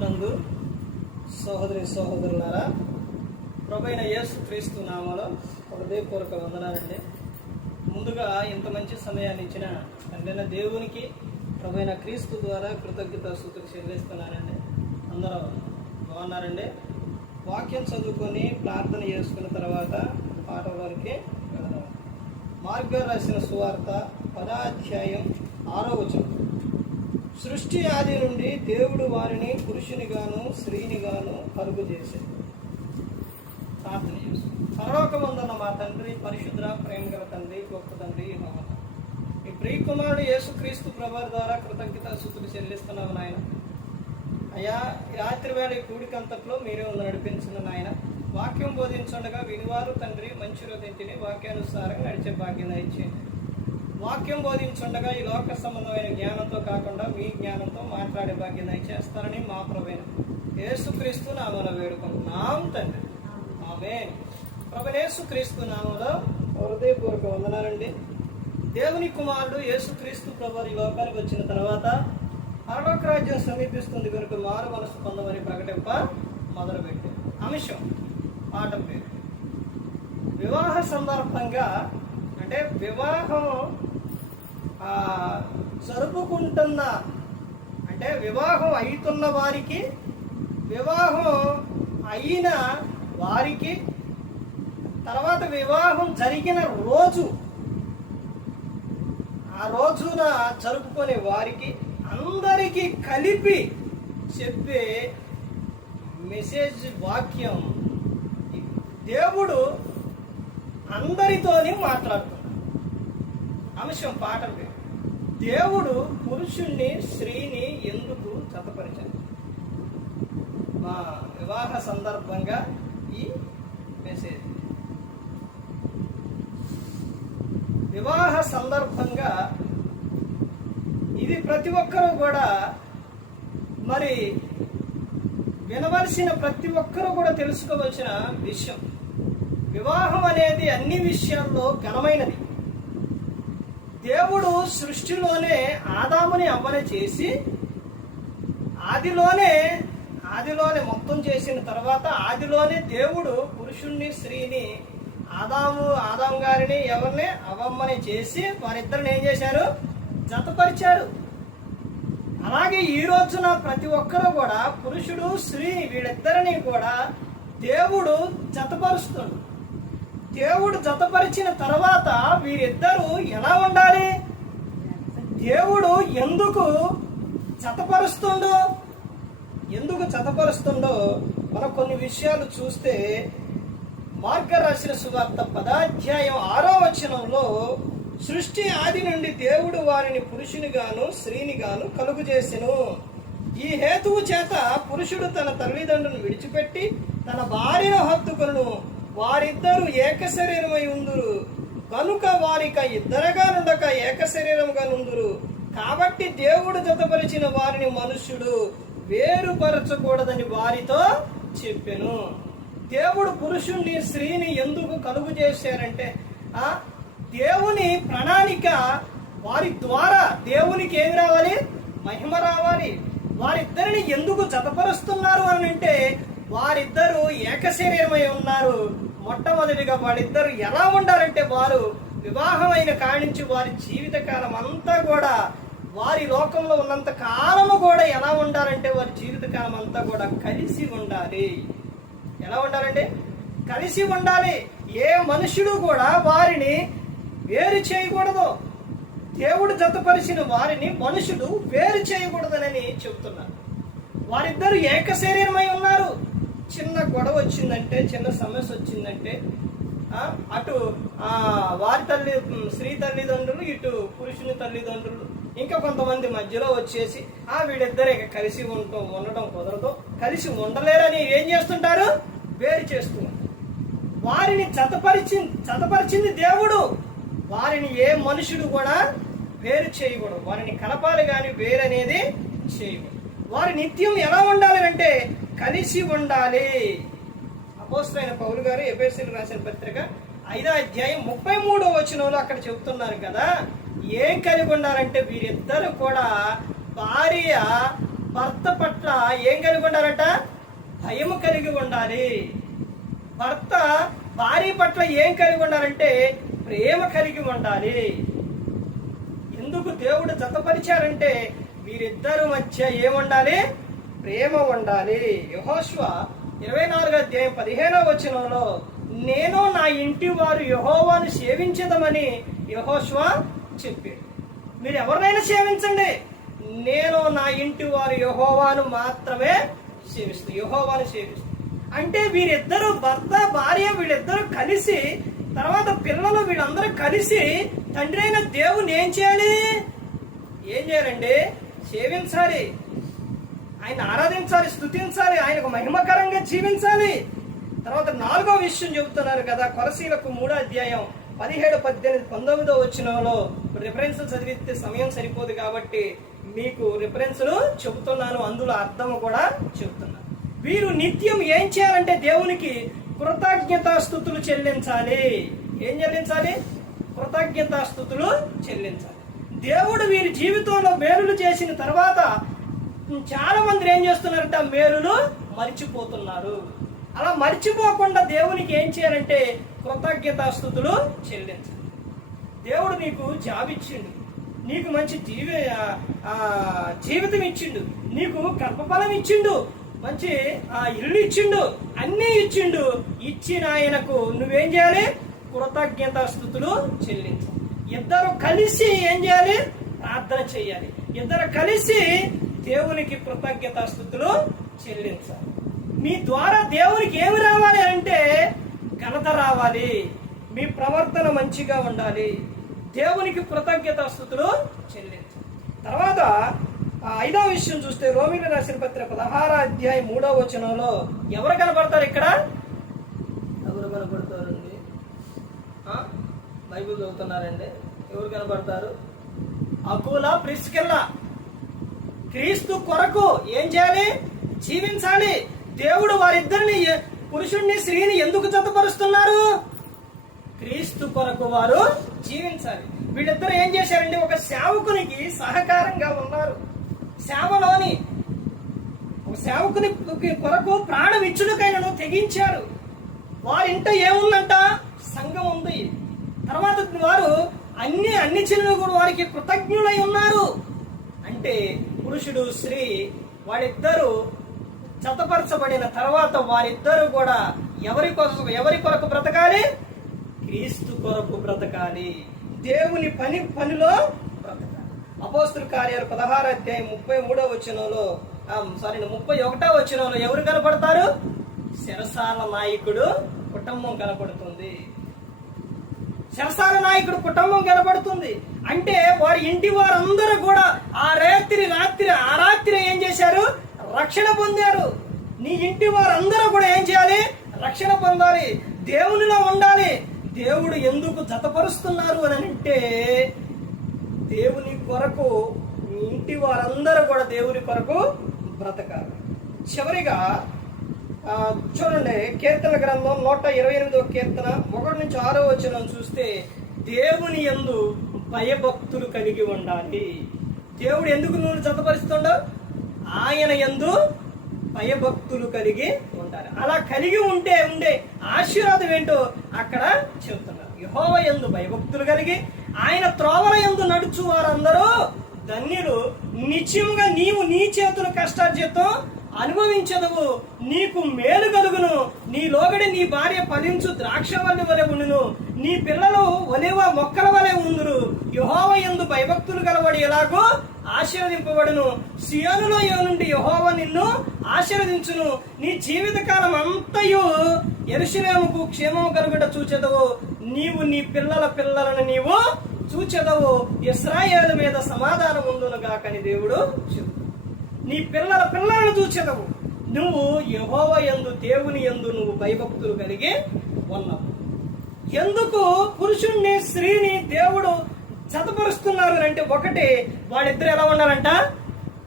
నందు సహోదరి సహోదరులారా ప్రభైన యేసు క్రీస్తు నామలో హృదయపూర్వక వందనాలండి. ముందుగా ఇంత మంచి సమయాన్ని ఇచ్చిన తండ్రిన దేవునికి ప్రభైన క్రీస్తు ద్వారా కృతజ్ఞత సూతులు చెల్లిస్తున్నానండి. అందరూ బాగున్నారండి? వాక్యం చదువుకొని ప్రార్థన చేసుకున్న తర్వాత పాట వరకు మార్గ రాసిన సువార్త పదాధ్యాయం ఆరో వచనం. సృష్టి ఆది నుండి దేవుడు వారిని పురుషునిగాను స్త్రీనిగాను కలుగు చేశాడు ప్రార్థన చేసు పరలోకమందున్న మా తండ్రి పరిశుద్ర ప్రేమ గల తండ్రి గొప్ప తండ్రి మమత ఈ ప్రియకుమారుడు యేసుక్రీస్తు ప్రభు ద్వారా కృతజ్ఞత స్థుతులు చెల్లిస్తున్నావు నాయన. అయ్యా రాత్రివేళ రాత్రి వేళ ఈ కూడికంతట్లో మీరే నడిపించిన నాయన. వాక్యం బోధించుండగా వినివారు తండ్రి మంచి హృదయంతిని వాక్యానుసారంగా నడిచే భాగ్యం ఇచ్చేయండి వాక్యం బోధించుండగా ఈ లోక సంబంధమైన జ్ఞానంతో కాకుండా మీ జ్ఞానంతో మాట్లాడే భాగ్యం దయచేస్తారని మా ప్రవేణ యేసుక్రీస్తు నామన వేడుకుంటున్నాం తండ్రి. ఆమె ప్రభలేసుక్రీస్తు నామలో హృదయపూర్వక వందనాలండి. దేవుని కుమారుడు యేసుక్రీస్తు ప్రభు ఈ లోకానికి వచ్చిన తర్వాత పరలోక రాజ్యం సమీపిస్తుంది కనుక మారు మనసు పొందమని ప్రకటింప మొదలుపెట్టి. అంశం పాఠం పేరు. వివాహ సందర్భంగా అంటే వివాహం జరుపుకుంటున్న అంటే వివాహం అవుతున్న వారికి వివాహం అయిన వారికి తర్వాత వివాహం జరిగిన రోజు ఆ రోజున జరుపుకునే వారికి అందరికీ కలిపి చెప్పే మెసేజ్ వాక్యం. దేవుడు అందరితోనే మాట్లాడుతున్నాడు. అంశం పాటలు దేవుడు పురుషుణ్ణి స్త్రీని ఎందుకు జతపరిచాడు? మా వివాహ సందర్భంగా ఈ మెసేజ్. వివాహ సందర్భంగా ఇది ప్రతి ఒక్కరూ కూడా మరి వినవలసిన ప్రతి ఒక్కరూ కూడా తెలుసుకోవలసిన విషయం. వివాహం అనేది అన్ని విషయాల్లో ఘనమైనది. దేవుడు సృష్టిలోనే ఆదాముని అవ్వని చేసి ఆదిలోనే ఆదిలోనే మొత్తం చేసిన తర్వాత ఆదిలోనే దేవుడు పురుషుణ్ణి స్త్రీని ఆదాము ఆదాం గారిని ఎవరిని అవమ్మని చేసి వారిద్దరిని ఏం చేశారు? జతపరిచారు. అలాగే ఈ రోజున ప్రతి ఒక్కరూ కూడా పురుషుడు స్త్రీ వీళ్ళిద్దరిని కూడా దేవుడు జతపరుస్తాడు దేవుడు జతపరిచిన తర్వాత వీరిద్దరూ ఎలా ఉండాలి? దేవుడు ఎందుకు జతపరుస్తుండో ఎందుకు జతపరుస్తుండో మనం కొన్ని విషయాలు చూస్తే మార్గ రాసిన సువార్త పదాధ్యాయం ఆరో వచనంలో సృష్టి ఆది నుండి దేవుడు వారిని పురుషునిగాను స్త్రీనిగాను కలుగు చేసెను ఈ హేతువు చేత పురుషుడు తన తల్లిదండ్రులను విడిచిపెట్టి తన భార్యను హత్తుకును వారిద్దరూ ఏక శరీరమై ఉందురు. కనుక వారిక ఇద్దరగా నుండక ఏక శరీరముగా నుందురు. కాబట్టి దేవుడు జతపరిచిన వారిని మనుష్యుడు వేరుపరచకూడదని వారితో చెప్పెను. దేవుడు పురుషుణ్ణి స్త్రీని ఎందుకు కలుగు చేశారంటే ఆ దేవుని ప్రణాళిక వారి ద్వారా దేవునికి ఏమి రావాలి? మహిమ రావాలి. వారిద్దరిని ఎందుకు జతపరుస్తున్నారు అని అంటే వారిద్దరూ ఏకశరీరమై ఉన్నారు. మొట్టమొదటిగా వారిద్దరు ఎలా ఉండాలంటే వారు వివాహమైన కాణించి వారి జీవిత కాలం అంతా కూడా వారి లోకంలో ఉన్నంత కాలము కూడా ఎలా ఉండాలంటే వారి జీవిత కాలం అంతా కూడా కలిసి ఉండాలి. ఎలా ఉండాలండి కలిసి ఉండాలి. ఏ మనుషుడు కూడా వారిని వేరు చేయకూడదు. దేవుడు జతపరిచిన వారిని మనుషుడు వేరు చేయకూడదనని చెప్తున్నారు వారిద్దరు ఏక శరీరమై ఉన్నారు. చిన్న గొడవ వచ్చిందంటే చిన్న సమస్య వచ్చిందంటే అటు వారి తల్లి స్త్రీ తల్లిదండ్రులు ఇటు పురుషుని తల్లిదండ్రులు ఇంకా కొంతమంది మధ్యలో వచ్చేసి ఆ వీళ్ళిద్దరు ఇక కలిసి ఉండటం ఉండటం కుదరదు. కలిసి ఉండలేరని ఏం చేస్తుంటారు? వేరు చేస్తూ వారిని చతపరిచి చతపరిచింది దేవుడు. వారిని ఏ మనుషుడు కూడా వేరు చేయకూడదు. వారిని కలపాలి కానీ వేరు అనేది చేయకూడదు. వారి నిత్యం ఎలా ఉండాలి అంటే కలిసి ఉండాలి. అపోస్తులైన పౌలు గారు ఎబేసీలు రాసిన పత్రిక ఐదో అధ్యాయం ముప్పై మూడో వచనంలో అక్కడ చెబుతున్నారు కదా ఏం కలిగి ఉండాలంటే వీరిద్దరు కూడా భార్య భర్త పట్ల ఏం కలిగి ఉండాలట? భయము కలిగి ఉండాలి. భర్త భార్య పట్ల ఏం కలిగి ఉండాలంటే ప్రేమ కలిగి ఉండాలి. ఎందుకు దేవుడు జతపరిచారంటే వీరిద్దరు మధ్య ఏముండాలి? ప్రేమ ఉండాలి. యహోశ్వ ఇరవై నాలుగు అధ్యాయం పదిహేనవ వచనంలో నేను నా ఇంటి వారు యహోవాను సేవించదమని యహోశ్వ చెప్పాడు. మీరు ఎవరినైనా సేవించండి. నేను నా ఇంటి వారు యహోవాను మాత్రమే సేవిస్తూ యహోవాను సేవిస్తూ. అంటే వీరిద్దరు భర్త భార్య వీళ్ళిద్దరూ కలిసి తర్వాత పిల్లలు వీళ్ళందరూ కలిసి తండ్రి అయిన దేవుని ఏం చేయాలి? ఏం చేయాలండి? సేవించాలి. ఆయన ఆరాధించాలి స్తుతించాలి ఆయనకు మహిమకరంగా జీవించాలి. తర్వాత నాలుగో విషయం చెబుతున్నారు కదా కొరసీలకు మూడో అధ్యాయం పదిహేడు పద్దెనిమిది పంతొమ్మిదో వచ్చినలో రిఫరెన్సులు చదివితే సమయం సరిపోదు కాబట్టి మీకు రిఫరెన్సులు చెబుతున్నాను అందులో అర్థం కూడా చెబుతున్నాను వీరు నిత్యం ఏం చేయాలంటే దేవునికి కృతజ్ఞతాస్థుతులు చెల్లించాలి. ఏం చెల్లించాలి? కృతజ్ఞతాస్థుతులు చెల్లించాలి. దేవుడు వీరి జీవితంలో మేలులు చేసిన తర్వాత చాలా మంది ఏం చేస్తున్నారంటే ఆ మేలులు మర్చిపోతున్నారు. అలా మర్చిపోకుండా దేవునికి ఏం చేయాలంటే కృతజ్ఞతాస్థుతులు చెల్లించాలి. దేవుడు నీకు జాబ్ ఇచ్చిండు నీకు మంచి జీవి జీవితం ఇచ్చిండు. నీకు గర్భఫలం ఇచ్చిండు. మంచి ఆ ఇల్లు ఇచ్చిండు. అన్నీ ఇచ్చిండు. ఇచ్చిన ఆయనకు నువ్వేం చేయాలి? కృతజ్ఞతాస్థుతులు చెల్లించాలి. ఇద్దరు కలిసి ఏం చేయాలి? ప్రార్థన చేయాలి. ఇద్దరు కలిసి దేవునికి కృతజ్ఞతాస్థుతులు చెల్లించాలి. మీ ద్వారా దేవునికి ఏమి రావాలి అంటే ఘనత రావాలి మీ ప్రవర్తన మంచిగా ఉండాలి. దేవునికి కృతజ్ఞతాస్థుతులు చెల్లించాలి. తర్వాత ఆ ఐదో విషయం చూస్తే రోమిల రాసిన పత్రిక పదహార అధ్యాయం మూడవ వచనంలో ఎవరు కనబడతారు ఇక్కడ? ఎవరు కనబడతారండి బైబిల్ చదువుతున్నారండి? ఎవరు కనబడతారు అకుల ప్రిస్కెల్లా. క్రీస్తు కొరకు ఏం చేయాలి? జీవించాలి. దేవుడు వారిద్దరిని పురుషుణ్ణి స్త్రీని ఎందుకు జతపరుస్తున్నారు? క్రీస్తు కొరకు వారు జీవించాలి. వీళ్ళిద్దరు ఏం చేశారండి? ఒక సేవకునికి సహకారంగా ఉన్నారు. సేవలోని ఒక సేవకుని కొరకు ప్రాణం ఇచ్చుడుకైనను తెగించారు. వారింట ఏముందంట? సంఘం ఉంది. తర్వాత వారు అన్ని అన్ని చిన్నలు కూడా వారికి కృతజ్ఞులై ఉన్నారు. అంటే పురుషుడు స్త్రీ వాళ్ళిద్దరూ చతపరచబడిన తర్వాత వారిద్దరూ కూడా ఎవరి కొరకు ఎవరి కొరకు బ్రతకాలి? క్రీస్తు కొరకు బ్రతకాలి. దేవుని పని పనిలో బ్రతకాలి. అపోస్తుల కార్యాలు పదహారు అధ్యాయం ముప్పై మూడో వచనంలో సారీ ముప్పై ఒకటో వచనంలో ఎవరు కనపడతారు? శిరసాల నాయకుడు కుటుంబం కనపడుతుంది. శిరసాల నాయకుడు కుటుంబం కనబడుతుంది అంటే వారి ఇంటి వారందరూ కూడా ఆ రాత్రి రాత్రి ఆ రాత్రి ఏం చేశారు? రక్షణ పొందారు. నీ ఇంటి వారందరూ కూడా ఏం చేయాలి? రక్షణ పొందాలి. దేవునిలో ఉండాలి. దేవుడు ఎందుకు జతపరుస్తున్నారు అని అంటే దేవుని కొరకు మీ ఇంటి వారందరూ కూడా దేవుని కొరకు బ్రతకాలి. చివరిగా చూడండి కీర్తన గ్రంథం నూట ఇరవై ఎనిమిదో కీర్తన ఒకటి నుంచి ఆరో వచ్చిన చూస్తే దేవుని యందు భయభక్తులు కలిగి ఉండాలి. దేవుడు ఎందుకు నువ్వు జతపరుస్తుండవు ఆయన యందు భయభక్తులు కలిగి ఉండాలి. అలా కలిగి ఉంటే ఉండే ఆశీర్వాదం ఏంటో అక్కడ చెబుతున్నారు. యహోవ ఎందు భయభక్తులు కలిగి ఆయన త్రోవల యందు నడుచు వారందరూ ధన్యులు. నిత్యముగా నీవు నీ చేతులు కష్టార్జితం అనుభవించదవు. నీకు మేలు కలుగును. నీ లోగడి నీ భార్య ఫలించు ద్రాక్ష వల్ల వలె ఉండును. నీ పిల్లలు ఒలేవ మొక్కల వలె ఉందురు యుహోవ ఎందు భయభక్తులు గలవాడు ఎలాగో ఆశీర్వదింపబడును. సియోనులో నుండి యహోవ నిన్ను ఆశీర్వదించును. నీ జీవిత కాలం అంతయు ఎరుషలేముకు క్షేమము కలుగుట చూచెదవు. నీవు నీ పిల్లల పిల్లలను నీవు చూచెదవు. ఇస్రాయేల్ మీద సమాధానం ఉండును గాకని దేవుడు నీ పిల్లల పిల్లలను చూచెదవు. నువ్వు యహోవ యందు దేవుని యందు నువ్వు భయభక్తులు కలిగి ఉన్నావు. ఎందుకు పురుషుణ్ణి స్త్రీని దేవుడు జతపరుస్తున్నారు అంటే ఒకటి వాళ్ళిద్దరు ఎలా ఉండాలంట?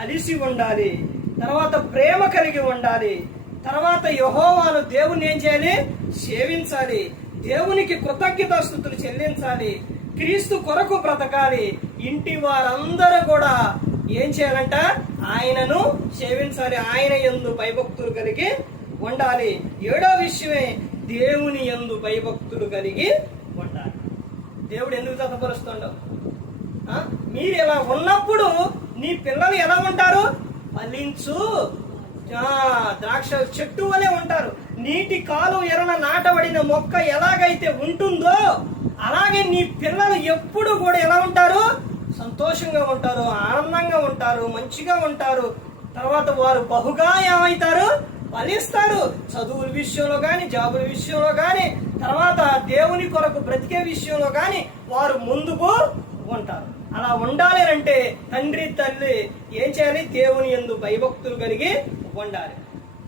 కలిసి ఉండాలి. తర్వాత ప్రేమ కలిగి ఉండాలి. తర్వాత యహోవాను దేవుని ఏం చేయాలి? సేవించాలి. దేవునికి కృతజ్ఞతాస్థుతులు చెల్లించాలి. క్రీస్తు కొరకు బ్రతకాలి. ఇంటి వారందరూ కూడా ఏం చేయాలంట? ఆయనను సేవించాలి. ఆయన ఎందు భయభక్తులు కలిగి ఉండాలి. ఏడో విషయమే దేవుని ఎందు భయభక్తులు కలిగి ఉండాలి. దేవుడు ఎందుకు తతపరుస్తుండవు మీరు ఎలా ఉన్నప్పుడు నీ పిల్లలు ఎలా ఉంటారు? ఫలించు. ద్రాక్ష చెట్టు వలె ఉంటారు. నీటి కాలు ఎరన నాటబడిన మొక్క ఎలాగైతే ఉంటుందో అలాగే నీ పిల్లలు ఎప్పుడు కూడా ఎలా ఉంటారు? సంతోషంగా ఉంటారు ఆనందంగా ఉంటారు మంచిగా ఉంటారు. తర్వాత వారు బహుగా ఏమవుతారు? ఫలిస్తారు. చదువుల విషయంలో కానీ జాబుల విషయంలో కానీ తర్వాత దేవుని కొరకు బ్రతికే విషయంలో కానీ వారు ముందుకు ఉంటారు. అలా ఉండాలి అంటే తండ్రి తల్లి ఏం చేయాలి? దేవుని ఎందు భయభక్తులు కలిగి ఉండాలి.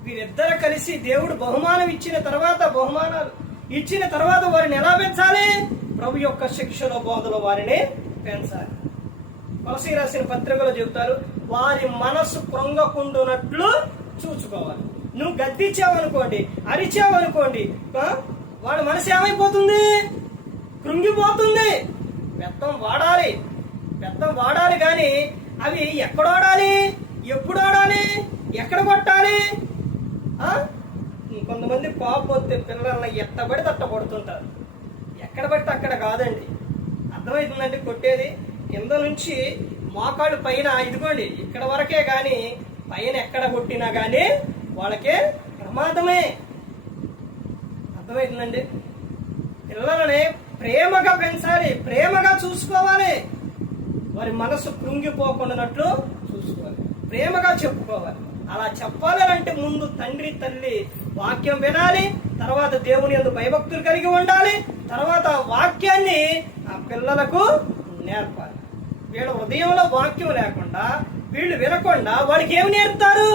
వీరిద్దరు కలిసి దేవుడు బహుమానం ఇచ్చిన తర్వాత బహుమానాలు. ఇచ్చిన తర్వాత వారిని ఎలా పెంచాలి? ప్రభు యొక్క శిక్షలో బోధలో వారిని పెంచాలి. తులసి రాసిన పత్రికలో చెబుతారు వారి మనసు కృంగకుండునట్లు చూసుకోవాలి నువ్వు గద్దించావనుకోండి అరిచావనుకోండి అనుకోండి వాళ్ళ మనసు ఏమైపోతుంది? కృంగిపోతుంది. పెత్తం వాడాలి. పెత్తం వాడాలి కానీ అవి ఎక్కడ వాడాలి? ఎప్పుడు ఆడాలి ఎక్కడ కొట్టాలి? కొంతమంది కోపం వస్తే పిల్లల్ని ఎట్టబడి తట్టబడుతుంటారు. ఎక్కడ పడితే అక్కడ కాదండి. అర్థమవుతుందండి కొట్టేది? కింద నుంచి మోకాళ్ళు పైన ఇదిగోండి ఇక్కడ వరకే కానీ పైన ఎక్కడ కొట్టినా కానీ వాళ్ళకే ప్రమాదమే. అర్థమవుతుందండి పిల్లలని ప్రేమగా పెంచాలి ప్రేమగా చూసుకోవాలి. వారి మనసు కృంగిపోకుండానట్లు చూసుకోవాలి. ప్రేమగా చెప్పుకోవాలి. అలా చెప్పాలి అంటే ముందు తండ్రి తల్లి వాక్యం వినాలి తర్వాత దేవుని యందు భయభక్తులు కలిగి ఉండాలి తర్వాత వాక్యాన్ని ఆ పిల్లలకు నేర్పాలి. వీళ్ళ ఉదయంలో వాక్యం లేకుండా వీళ్ళు వినకుండా వాడికి ఏమి నేర్పుతారు?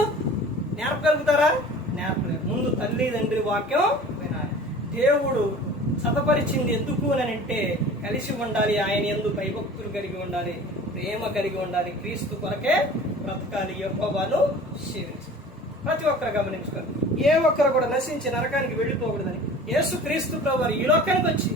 నేర్పగలుగుతారా? నేర్పలేదు ముందు తల్లి తండ్రి వాక్యం వినాలి. దేవుడు సతపరిచింది ఎందుకు అని అంటే కలిసి ఉండాలి ఆయన ఎందు భయభక్తులు కలిగి ఉండాలి ప్రేమ కలిగి ఉండాలి క్రీస్తు కొరకే బ్రతకాలి యహోవాను సేవించాలి. ప్రతి ఒక్కరు గమనించుకోండి. ఏ ఒక్కరు కూడా నశించి నరకానికి వెళ్ళిపోకూడదని. యేసు క్రీస్తు ప్రభు ఈ లోకానికి వచ్చి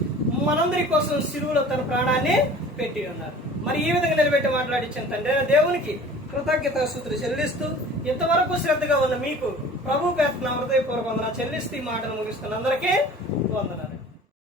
మనందరి కోసం సిలువలో తన ప్రాణాన్ని పెట్టి ఉన్నారు. మరి ఈ విధంగా నిలబెట్టి మాట్లాడించిన తండ్రి. దేవునికి కృతజ్ఞత సూత్రులు చెల్లిస్తూ ఇంతవరకు శ్రద్ధగా ఉన్న మీకు ప్రభు పేరున హృదయపూర్వక వందన చెల్లిస్తూ ఈ మాటను ముగిస్తున్న అందరికీ వందనాలు.